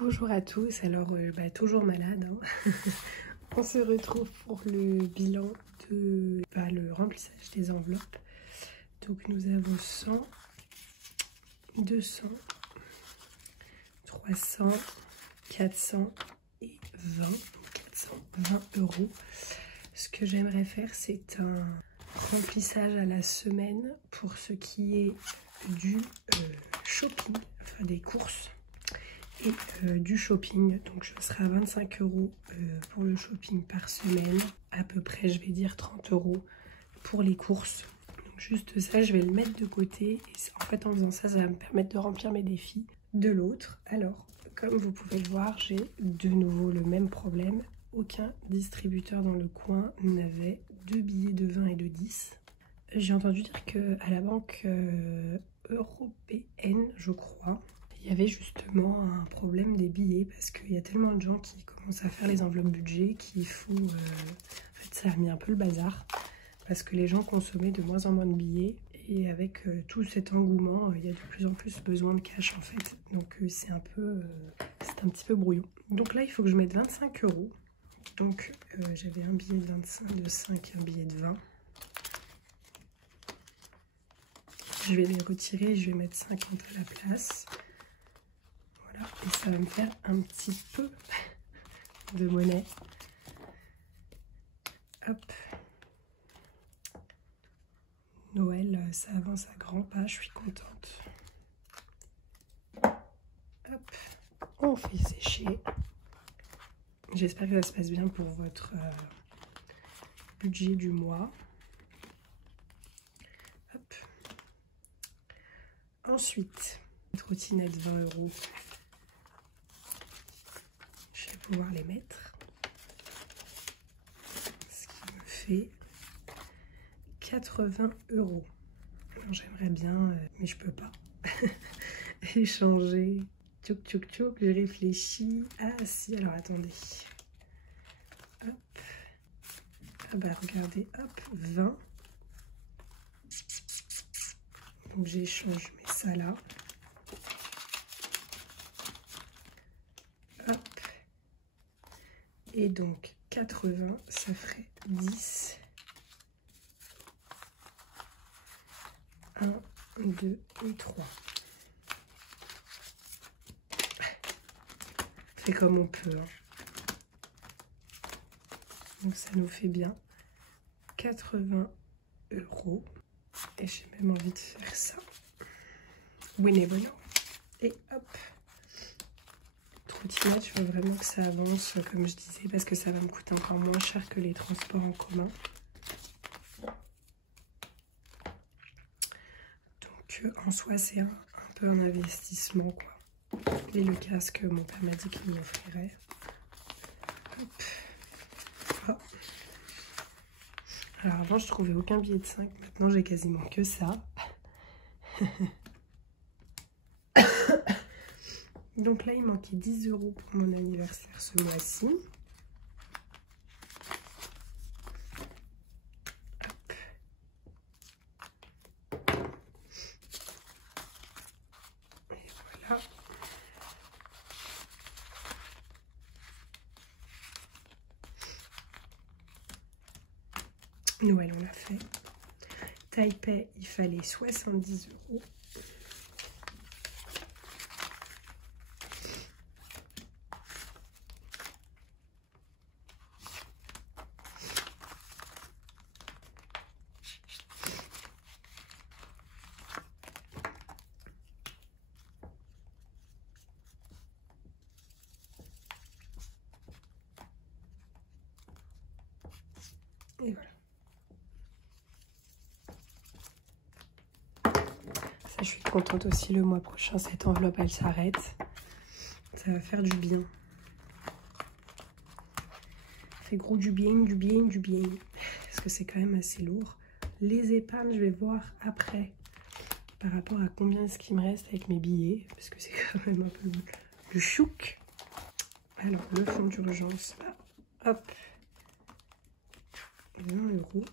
Bonjour à tous, alors toujours malade, hein. On se retrouve pour le bilan de le remplissage des enveloppes. Donc nous avons 100, 200, 300, 400 et 20, donc 420 €. Ce que j'aimerais faire, c'est un remplissage à la semaine pour ce qui est du shopping, enfin des courses. Et du shopping, donc je serai à 25 € pour le shopping par semaine, à peu près je vais dire 30 € pour les courses. Donc juste ça, je vais le mettre de côté et en fait en faisant ça, ça va me permettre de remplir mes défis. De l'autre, alors comme vous pouvez le voir, j'ai de nouveau le même problème. Aucun distributeur dans le coin n'avait de billets de 20 et de 10. J'ai entendu dire qu'à la banque européenne, je crois, il y avait justement un problème des billets parce qu'il y a tellement de gens qui commencent à faire les enveloppes budget qu'il faut... en fait, ça a mis un peu le bazar parce que les gens consommaient de moins en moins de billets et avec tout cet engouement, il y a de plus en plus besoin de cash en fait. Donc c'est un petit peu brouillon. Donc là, il faut que je mette 25 €. Donc j'avais un billet de 25, de 5 et un billet de 20. Je vais les retirer, je vais mettre 50 à la place. Voilà, et ça va me faire un petit peu de monnaie. Hop. Noël, ça avance à grands pas, je suis contente. Hop, on fait sécher. J'espère que ça se passe bien pour votre budget du mois. Hop. Ensuite, trottinette 20 €. Je vais pouvoir les mettre. Ce qui me fait 80 €. Alors j'aimerais bien, mais je peux pas, échanger. Tchouk tchouk tchouk, j'ai réfléchi. Ah si, alors attendez. Hop. Ah bah regardez, hop, 20. Donc j'échange, je mets ça là. Hop. Et donc 80, ça ferait 10. 1, 2 et 3. Fait comme on peut. Hein. Donc ça nous fait bien 80 €. Et j'ai même envie de faire ça. Winnie Bono. Et hop. Trottinette, je veux vraiment que ça avance, comme je disais, parce que ça va me coûter encore moins cher que les transports en commun. Donc en soi, c'est un peu un investissement, quoi. Et le casque, mon père m'a dit qu'il m'offrirait. Hop. Oh. Alors avant, je trouvais aucun billet de 5. Maintenant, j'ai quasiment que ça. Donc là, il manquait 10 € pour mon anniversaire ce mois-ci. Et voilà. Noël, on l'a fait. Taipei, il fallait 70 €. Et voilà. Ça, je suis contente aussi. Le mois prochain, cette enveloppe, elle s'arrête. Ça va faire du bien. Ça fait gros du bien, du bien, du bien. Parce que c'est quand même assez lourd. Les épargnes, je vais voir après. Par rapport à combien est-ce qu'il me reste avec mes billets. Parce que c'est quand même un peu le chouk. Alors, le fonds d'urgence, là. Hop. 20 €.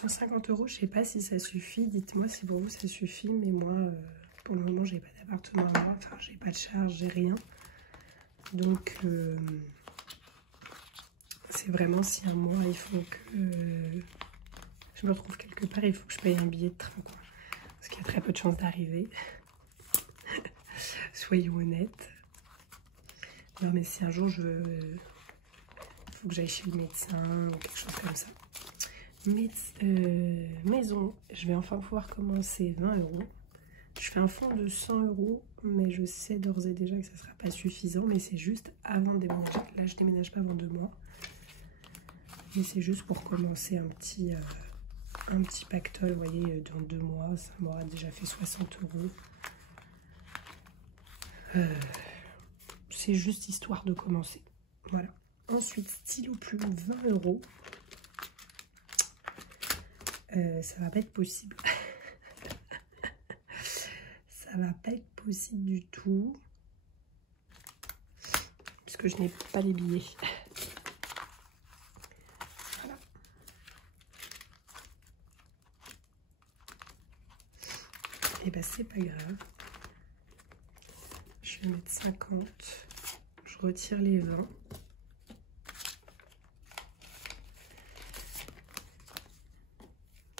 150 €, je sais pas si ça suffit. Dites-moi si pour vous ça suffit, mais moi, pour le moment, j'ai pas d'appartement à moi. Enfin, j'ai pas de charge, j'ai rien. Donc, c'est vraiment si un mois, il faut que je me retrouve quelque part, il faut que je paye un billet de train, quoi. Parce qu'il y a très peu de chances d'arriver. Soyons honnêtes. Non, mais si un jour je veux... il faut que j'aille chez le médecin ou quelque chose comme ça. Maison, je vais enfin pouvoir commencer 20 €. Je fais un fonds de 100 €, mais je sais d'ores et déjà que ça ne sera pas suffisant, mais c'est juste avant de déménager. Là, je déménage pas avant 2 mois. Mais c'est juste pour commencer un petit pactole, vous voyez, dans 2 mois, ça m'aura déjà fait 60 €. C'est juste histoire de commencer. Voilà. Ensuite, stylo plume, 20 €. Ça va pas être possible. Ça va pas être possible du tout. Puisque je n'ai pas les billets. Voilà. Et ben c'est pas grave. Je vais mettre 50. Je retire les 20.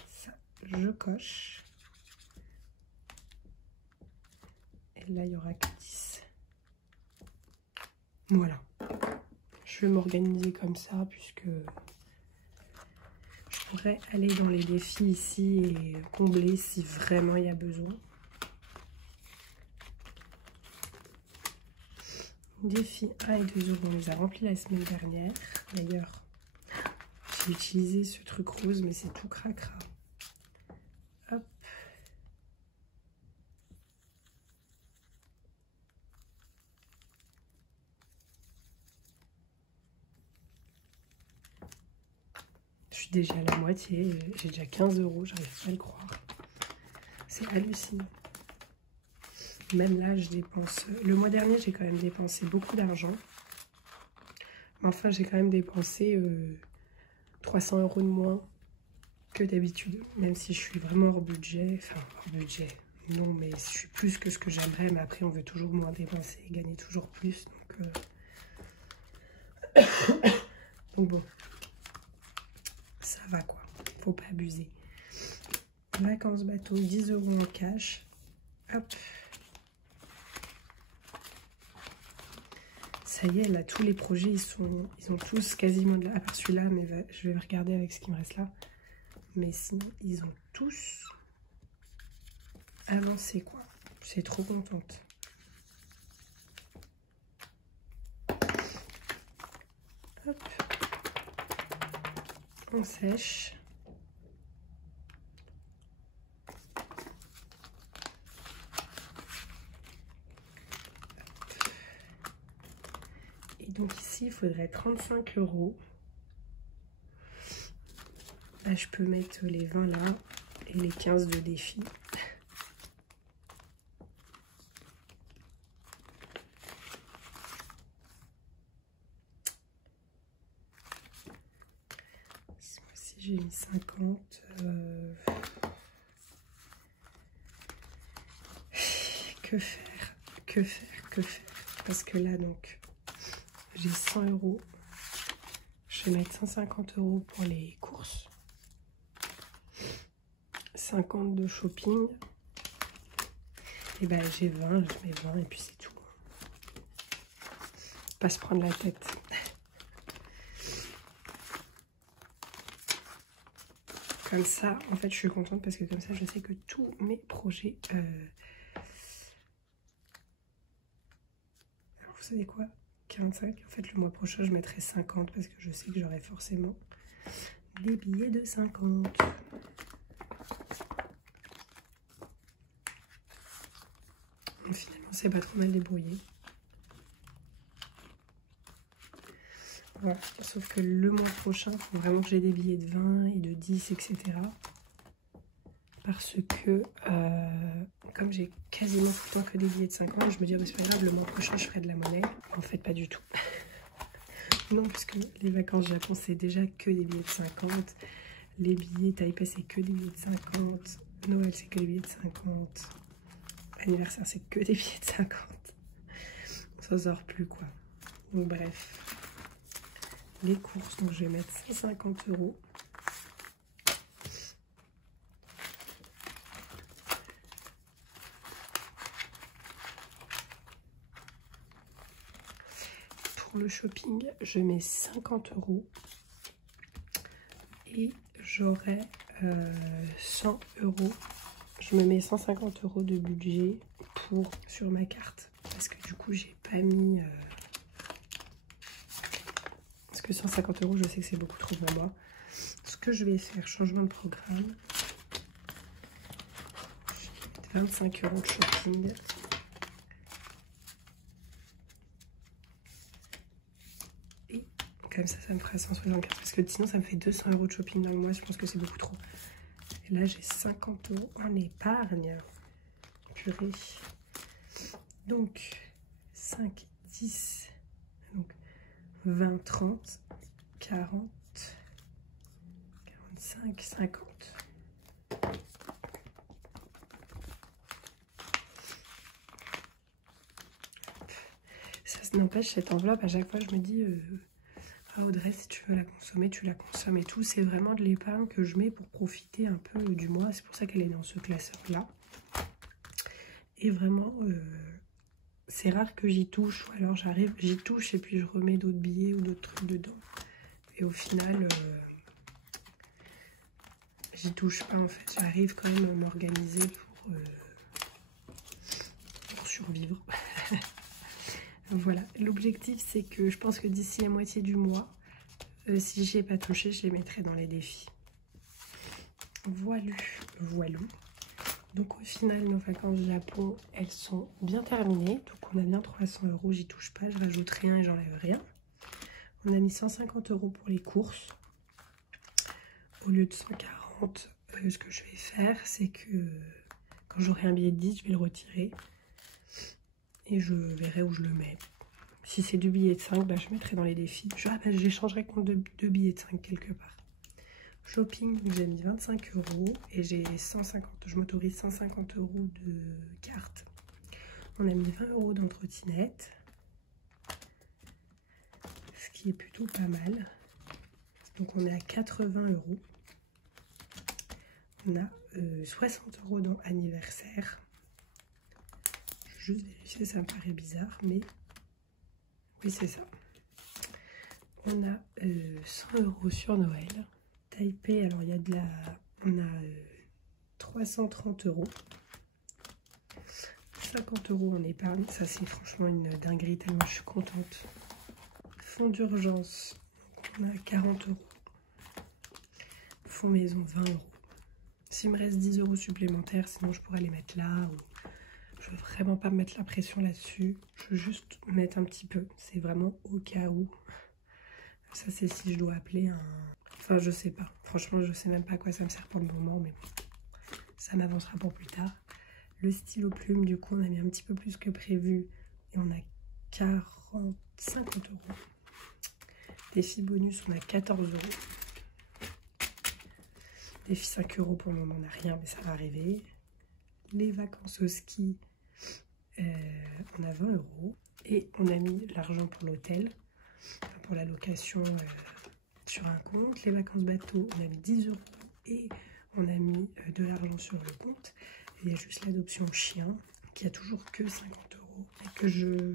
Ça, je coche. Et là, il n'y aura que 10. Voilà. Je vais m'organiser comme ça, puisque je pourrais aller dans les défis ici et combler si vraiment il y a besoin. Défi 1 et 2 €, on les a remplis la semaine dernière. D'ailleurs, j'ai utilisé ce truc rose, mais c'est tout cracra. Hop. Je suis déjà à la moitié, j'ai déjà 15 €, j'arrive pas à le croire. C'est hallucinant. Même là, je dépense... Le mois dernier, j'ai quand même dépensé beaucoup d'argent. Mais enfin, j'ai quand même dépensé 300 € de moins que d'habitude. Même si je suis vraiment hors budget. Enfin, hors budget. Non, mais je suis plus que ce que j'aimerais. Mais après, on veut toujours moins dépenser et gagner toujours plus. Donc bon. Ça va, quoi. Faut pas abuser. Vacances bateau, 10 € en cash. Hop. Ça y est, là, tous les projets, ils ont tous quasiment de la... À part celui-là, mais je vais regarder avec ce qui me reste là. Mais sinon, ils ont tous avancé, quoi. Je suis trop contente. Hop. On sèche. Donc ici, il faudrait 35 €. Là, je peux mettre les 20 là et les 15 de défi. Si j'ai mis 50. Que faire? Que faire? Que faire? Parce que là, donc... J'ai 100 €. Je vais mettre 150 € pour les courses. 50 de shopping. Et ben j'ai 20, je mets 20 et puis c'est tout. Pas se prendre la tête. Comme ça, en fait, je suis contente parce que comme ça, je sais que tous mes projets... Alors, vous savez quoi? 45. En fait, le mois prochain, je mettrai 50 parce que je sais que j'aurai forcément des billets de 50. Donc, finalement, c'est pas trop mal débrouillé. Voilà. Sauf que le mois prochain, il faut vraiment que j'ai des billets de 20 et de 10, etc. Parce que, comme j'ai quasiment tout le temps que des billets de 50, je me dis, oh, c'est pas grave, le mois prochain, je ferai de la monnaie. En fait, pas du tout. Non, puisque les vacances Japon, c'est déjà que des billets de 50. Les billets Taipei, c'est que des billets de 50. Noël, c'est que des billets de 50. Anniversaire, c'est que des billets de 50. On s'en sort plus, quoi. Donc, bref. Les courses, donc je vais mettre 150 €. Pour le shopping, je mets 50 € et j'aurai 100 €. Je me mets 150 € de budget sur ma carte parce que du coup j'ai pas mis parce que 150 € je sais que c'est beaucoup trop pour moi. Ce que je vais faire, changement de programme, je vais mettre 25 € de shopping. Et comme ça me fera 164 parce que sinon ça me fait 200 € de shopping dans le mois, je pense que c'est beaucoup trop. Et là j'ai 50 € en épargne. Purée. Donc 5, 10, donc 20, 30, 40, 45, 50. Ça n'empêche, cette enveloppe, à chaque fois, je me dis, ah Audrey, si tu veux la consommer, tu la consommes et tout. C'est vraiment de l'épargne que je mets pour profiter un peu du mois. C'est pour ça qu'elle est dans ce classeur-là. Et vraiment, c'est rare que j'y touche. Ou alors j'arrive, j'y touche et puis je remets d'autres billets ou d'autres trucs dedans. Et au final, j'y touche pas en fait. J'arrive quand même à m'organiser pour survivre. Voilà, l'objectif c'est que je pense que d'ici la moitié du mois, si j'y ai pas touché, je les mettrai dans les défis. Voilà. Donc au final, nos vacances au Japon, elles sont bien terminées. Donc on a bien 300 €, j'y touche pas, je rajoute rien et j'enlève rien. On a mis 150 € pour les courses. Au lieu de 140, ce que je vais faire, c'est que quand j'aurai un billet de 10, je vais le retirer. Et je verrai où je le mets. Si c'est 2 billets de 5, bah, je mettrai dans les défis. J'échangerai contre 2 billets de 5 quelque part. Shopping, j'ai mis 25 € et j'ai 150. Je m'autorise 150 € de carte. On a mis 20 € dans trottinette. Ce qui est plutôt pas mal. Donc on est à 80 €. On a 60 € dans anniversaire. Juste vérifier, ça me paraît bizarre, mais oui, c'est ça. On a 100 € sur Noël. Taipei, alors il y a on a 330 €. 50 € en épargne, ça c'est franchement une dinguerie, tellement je suis contente. Fonds d'urgence, on a 40 €. Fonds maison, 20 €. S'il me reste 10 € supplémentaires, sinon je pourrais les mettre là. Je veux vraiment pas me mettre la pression là-dessus. Je veux juste mettre un petit peu. C'est vraiment au cas où. Ça, c'est si je dois appeler un... Enfin, je sais pas. Franchement, je sais même pas à quoi ça me sert pour le moment. Mais bon, ça m'avancera pour plus tard. Le stylo plume, du coup, on a mis un petit peu plus que prévu. Et on a 50 €. Défi bonus, on a 14 €. Défi 5 € pour le moment, on n'a rien, mais ça va arriver. Les vacances au ski, on a 20 € et on a mis l'argent pour l'hôtel, pour la location sur un compte. Les vacances bateau, on a mis 10 € et on a mis de l'argent sur le compte. Et il y a juste l'adoption chien qui a toujours que 50 € et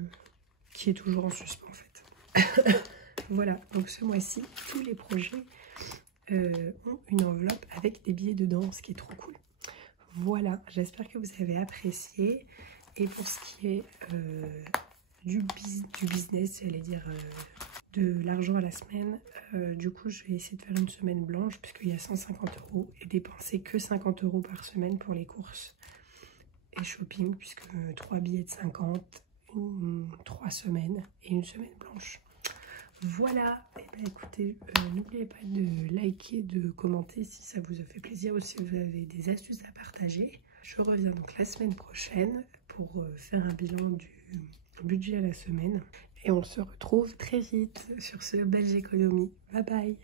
qui est toujours en suspens en fait. Voilà, donc ce mois-ci, tous les projets ont une enveloppe avec des billets dedans, ce qui est trop cool. Voilà, j'espère que vous avez apprécié. Et pour ce qui est du business, j'allais dire de l'argent à la semaine, du coup je vais essayer de faire une semaine blanche puisqu'il y a 150 € et dépenser que 50 € par semaine pour les courses et shopping, puisque 3 billets de 50, 3 semaines et une semaine blanche. Voilà, et ben écoutez, n'oubliez pas de liker, de commenter si ça vous a fait plaisir ou si vous avez des astuces à partager. Je reviens donc la semaine prochaine pour faire un bilan du budget à la semaine. Et on se retrouve très vite sur ce Belge Économie. Bye bye!